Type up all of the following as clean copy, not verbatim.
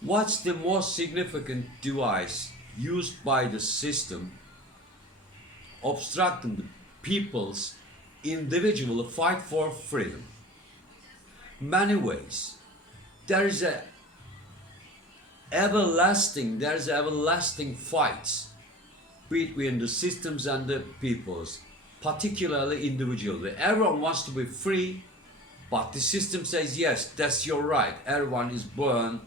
What's the most significant device used by the system obstructing the people's individual fight for freedom? Many ways. There is a everlasting fight between the systems and the peoples, particularly individually. Everyone wants to be free, but the system says, yes, that's your right. Everyone is born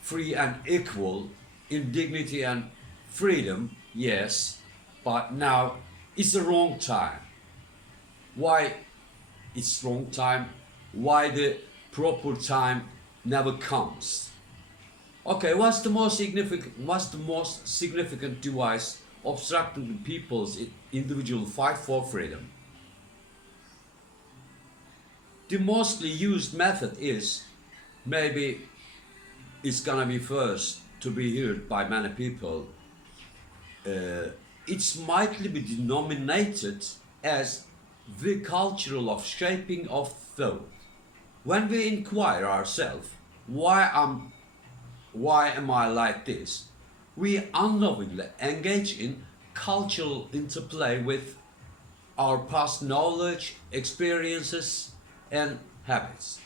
free and equal in dignity and freedom, yes, but now it's the wrong time. Why it's wrong time? Why the proper time never comes? Okay, what's the most significant device obstructing the people's individual fight for freedom? The mostly used method is, maybe it's gonna be first to be heard by many people, it's mightly be denominated as the cultural of shaping of thought. When we inquire ourselves, why am I like this? We unknowingly engage in cultural interplay with our past knowledge, experiences, and habits.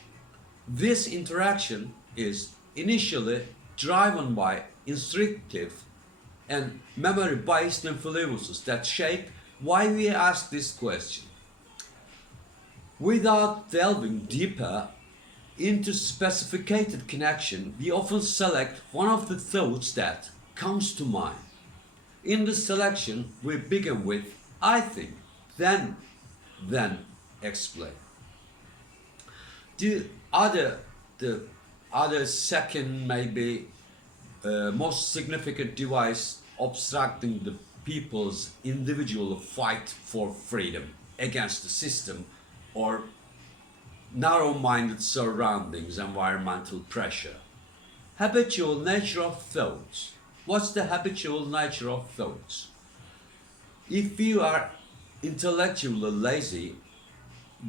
This interaction is initially driven by instinctive and memory-based influences that shape why we ask this question. Without delving deeper into specificated connection, we often select one of the thoughts that comes to mind. In the selection, we begin with I think, then explain. The other, the other second maybe most significant device obstructing the people's individual fight for freedom against the system or narrow-minded surroundings, environmental pressure. Habitual nature of thoughts. What's the habitual nature of thoughts? If you are intellectually lazy,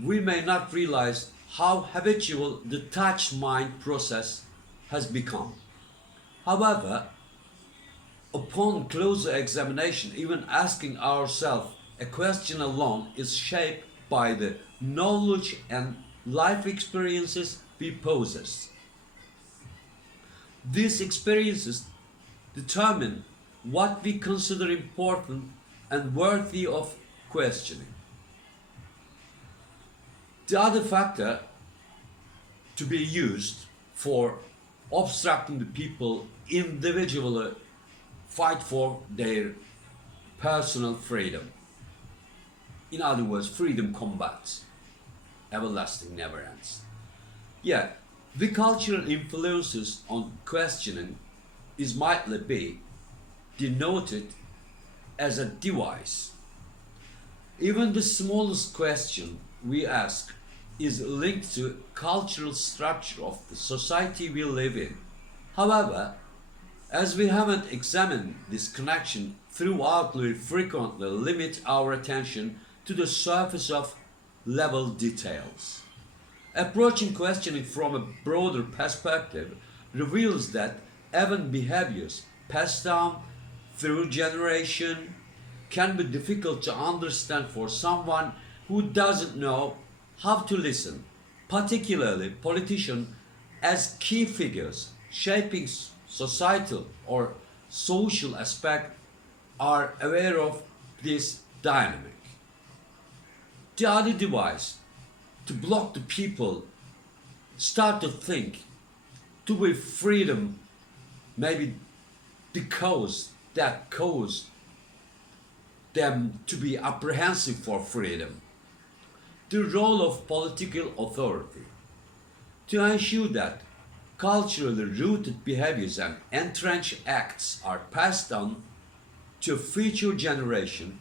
we may not realize how habitual the touch mind process has become. However, upon closer examination, even asking ourselves a question alone is shaped by the knowledge and life experiences we possess. These experiences determine what we consider important and worthy of questioning. The other factor to be used for obstructing the people individually fight for their personal freedom. In other words, freedom combats. Everlasting never ends. Yeah, the cultural influences on questioning is mightly be denoted as a device. Even the smallest question we ask is linked to cultural structure of the society we live in. However, as we haven't examined this connection throughout, we frequently limit our attention to the surface of level details. Approaching questioning from a broader perspective reveals that even behaviors passed down through generation can be difficult to understand for someone who doesn't know how to listen, particularly politicians as key figures shaping societal or social aspect are aware of this dynamic. The other device to block the people start to think to be freedom maybe the cause that caused them to be apprehensive for freedom. The role of political authority to ensure that culturally rooted behaviors and entrenched acts are passed on to future generation.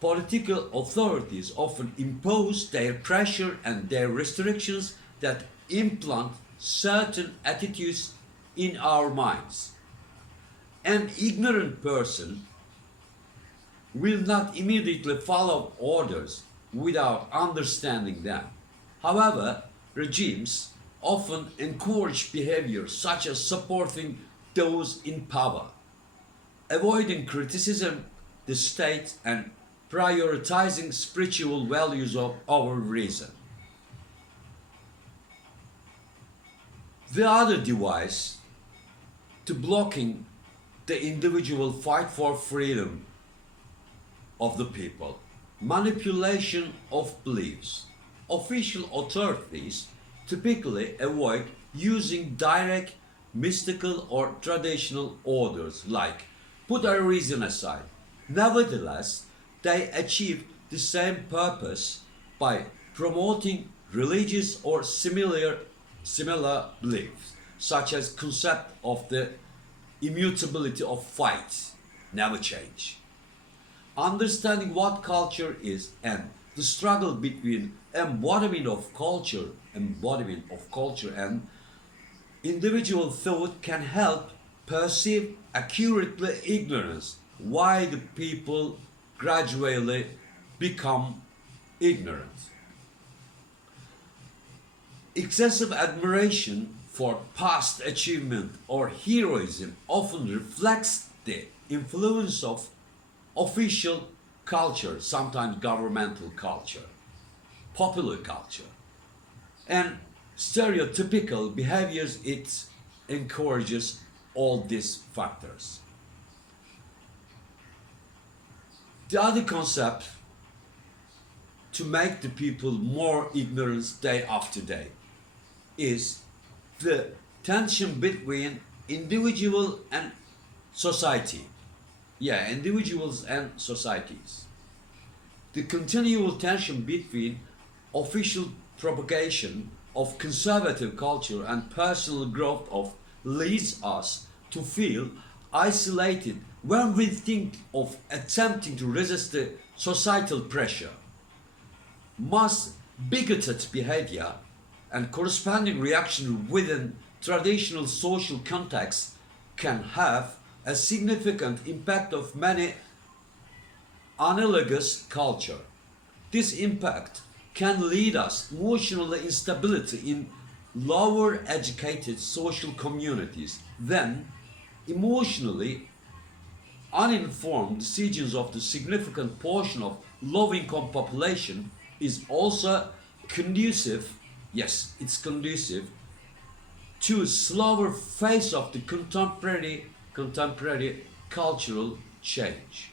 Political authorities often impose their pressure and their restrictions that implant certain attitudes in our minds. An ignorant person will not immediately follow orders without understanding them. However, regimes often encourage behaviors such as supporting those in power, avoiding criticism, the state, and prioritizing spiritual values of our reason. The other device to blocking the individual fight for freedom of the people, manipulation of beliefs. Official authorities typically avoid using direct mystical or traditional orders like put our reason aside. Nevertheless, they achieve the same purpose by promoting religious or similar beliefs, such as concept of the immutability of fight, never change. Understanding what culture is and the struggle between embodiment of culture and individual thought can help perceive accurately ignorance, why the people gradually become ignorant. Excessive admiration for past achievement or heroism often reflects the influence of official culture, sometimes governmental culture, popular culture, and stereotypical behaviors. It encourages all these factors. The other concept to make the people more ignorant day after day is the tension between individual and society. Yeah, individuals and societies. The continual tension between official propagation of conservative culture and personal growth of leads us to feel isolated when we think of attempting to resist the societal pressure. Mass bigoted behavior and corresponding reaction within traditional social contexts can have a significant impact of many analogous culture. This impact can lead us emotional instability in lower educated social communities. Then, emotionally uninformed decisions of the significant portion of low income population is also conducive, yes, it's conducive to a slower phase of the contemporary cultural change.